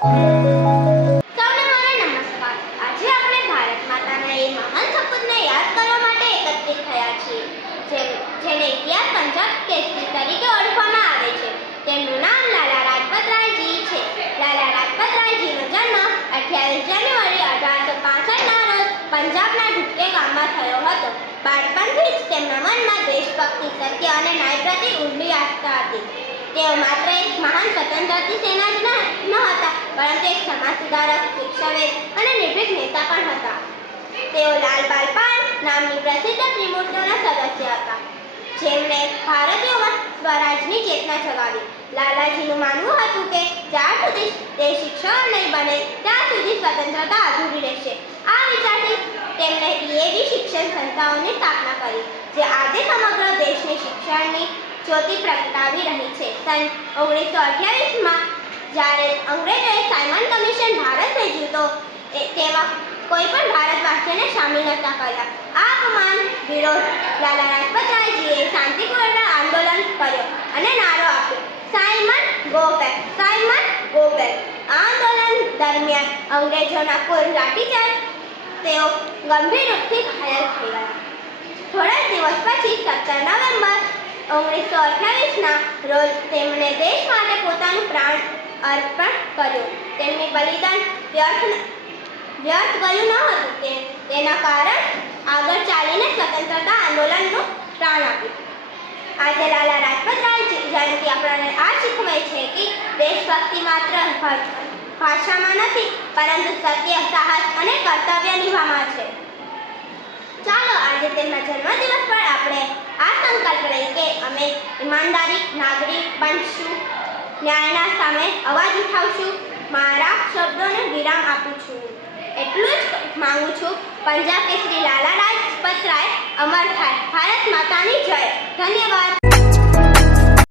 સૌને મારા નમસ્કાર. આજે આપણે ભારત માતાના એ મહાન સપૂતને યાદ કરવા માટે એકત્રિત થયા છીએ, જેને ઇતિહાસ પંજાબ કેસરી તરીકે ઓળખવામાં આવે છે. તેમનું નામ લાલા રાજપત રાયજી છે. લાલા રાજપત રાયજીનો જન્મ 28 જાન્યુઆરી 1865ના રોજ પંજાબના ઢુકે ગામમાં થયો હતો. બાળપણથી જ તેમના મનમાં દેશભક્તિ, સત્ય અને ન્યાય પ્રત્યે ઊંડી આસ્થા હતી. તેઓ માત્ર એક મહાન સ્વતંત્રતા સેનાની જ ન હતા, પરંતુ એક સમાજ સુધારક, શિક્ષાવિદ અને નિર્ભીક નેતા પણ હતા. તેઓ લાલ બાલ પાલ નામની પ્રસિદ્ધ ત્રિમૂર્તિઓના સદસ્ય હતા, જેમણે ભારતીયોમાં સ્વરાજની ચેતના જગાવી. લાલાજીનું માનવું હતું કે જ્યાં સુધી દેશ શિક્ષણ નહીં બને ત્યાં સુધી સ્વતંત્રતા અધૂરી રહેશે. આ વિચારથી તેમણે ડીએવી શિક્ષણ સંસ્થાઓની સ્થાપના કરી, જે આજે સમગ્ર દેશની શિક્ષણની જ્યોતિ પ્રગટાવી રહી છે. સન 1928માં જ્યારે અંગ્રેજોએ સાયમન કમિશન ભારત ભેજ્યું તો તેમાં કોઈ પણ ભારતવાસીને સામેલ નહોતા કર્યા. આ અપમાન વિરોધ લાલા રાજપત રાયજીએ શાંતિપૂર્ણ આંદોલન કર્યો અને નારો આપ્યો, Simon go back, Simon go back. આ આંદોલન દરમિયાન અંગ્રેજોના કુલ લાઠીચાર્જ તેઓ ગંભીર રૂપથી ઘાયલ થઈ ગયા. થોડા દિવસ પછી 17 નવેમ્બર 1928ના રોજ તેમણે દેશ માટે પોતાનું પ્રાણ અર્પણ કર્યું. તેમની બલિદાન વ્યર્થ ગયું ન હતું. તેના કારણ આગળ ચાલીને સ્વતંત્રતા આંદોલનનું પ્રાણ આપ્યું. આજે લાલા રાજપત રાય જયંતિ આપણને આ શીખવે છે કે દેશભક્તિ માત્ર ભાષામાં નથી, પરંતુ સત્ય, સાહસ અને કર્તવ્ય નિભાવવામાં છે. ચાલો આજે તેમના જન્મદિવસ પર આપણે આ સંકલ્પ લઈએ કે અમે ઈમાનદારી નાગરિક બનશું, ન્યાયના સામે અવાજ ઉઠાવશું. મારા શબ્દોને વિરામ આપું છું. એટલું જ માંગુ છું. પંજાબ કેસરી લાલા રાજપત રાય અમર થાય. ભારત માતાની જય. ધન્યવાદ.